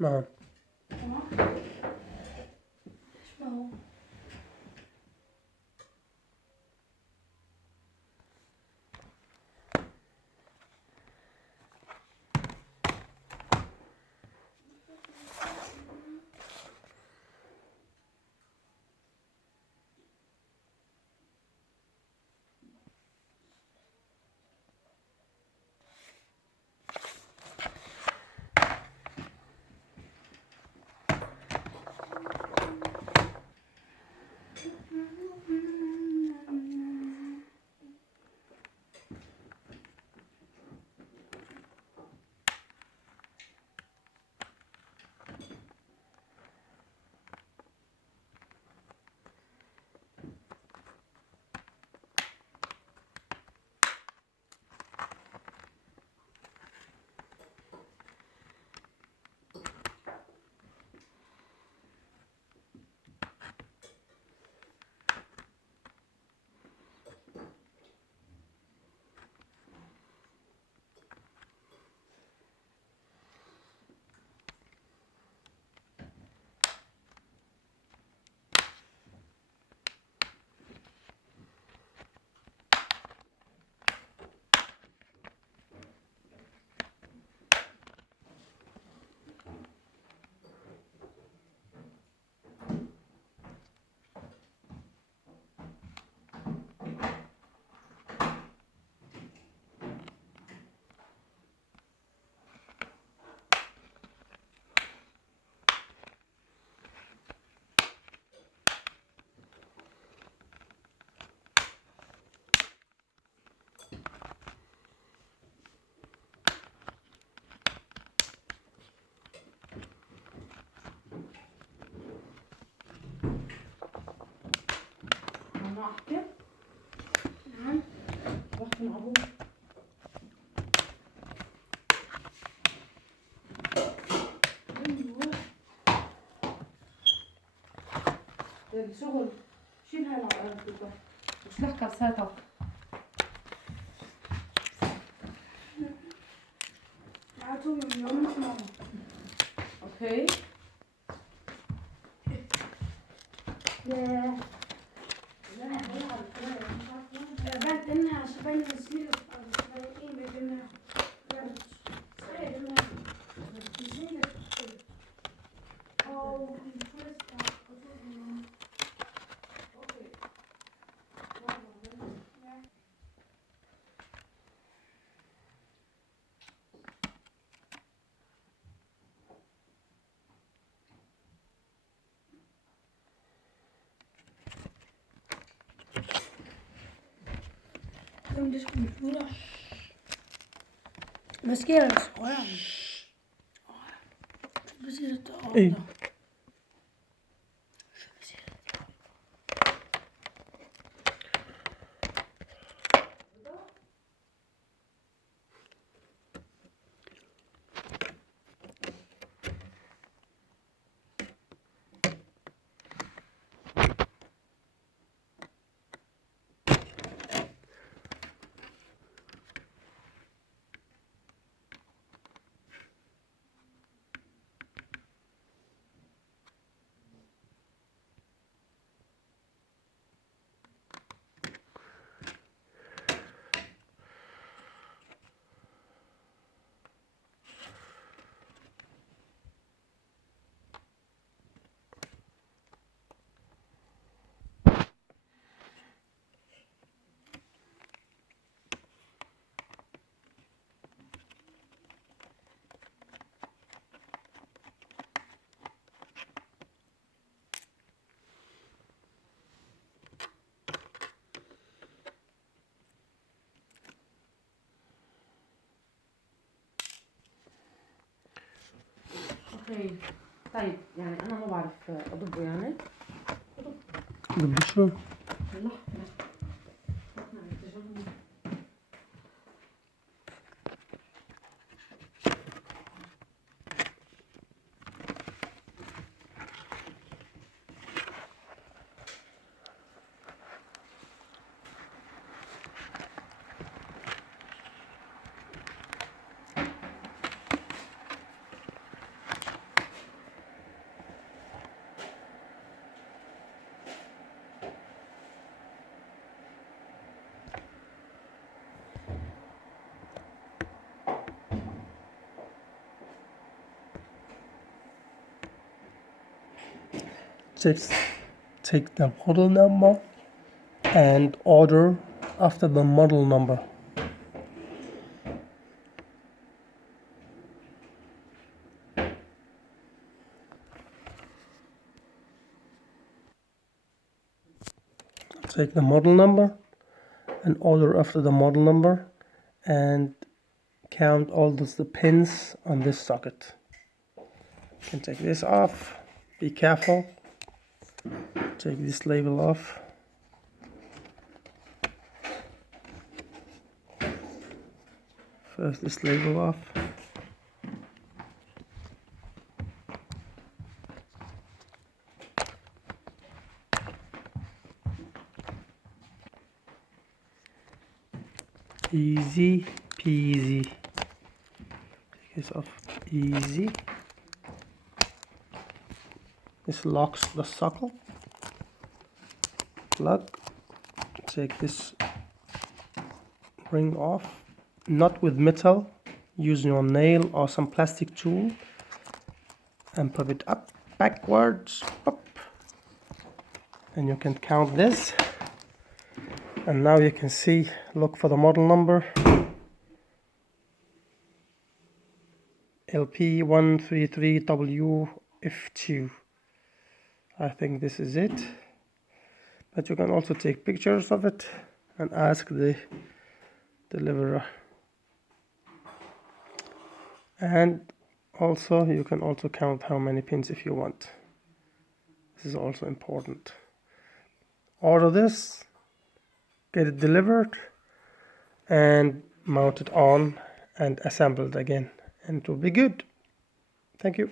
نعم. تمام. ما هو أنا أحكي نعم. رحت مع أبوك الشغل. شيل هاي العقارب وش لك كاساتك. عادوا من يوم اسمه أوكي. لا بعد انها شبين نسيل الصغيرين بدنا صغير نسيل او يوم ديسكو مشهورة مسكينة صغيرة شو بصير التقاطع. إيه. شو بصير أوكي. طيب يعني أنا ما بعرف أضبه يعني. قبل شو؟ يلا. take the model number and order after the model number. Take the model number and order after the model number and count all the pins on this socket. You can take this off, be careful, take this label off. First this label off. Easy peasy. Take this off easy. This locks the socket. Plug. Take this ring off. Not with metal. Use your nail or some plastic tool and put it up backwards. Up. And you can count this. And now you can see, look for the model number. LP133WF2. I think this is it. But you can also take pictures of it and ask the deliverer. And also you can also count how many pins if you want. This is also important. Order this, get it delivered and mount it on and assembled again, and it will be good. Thank you.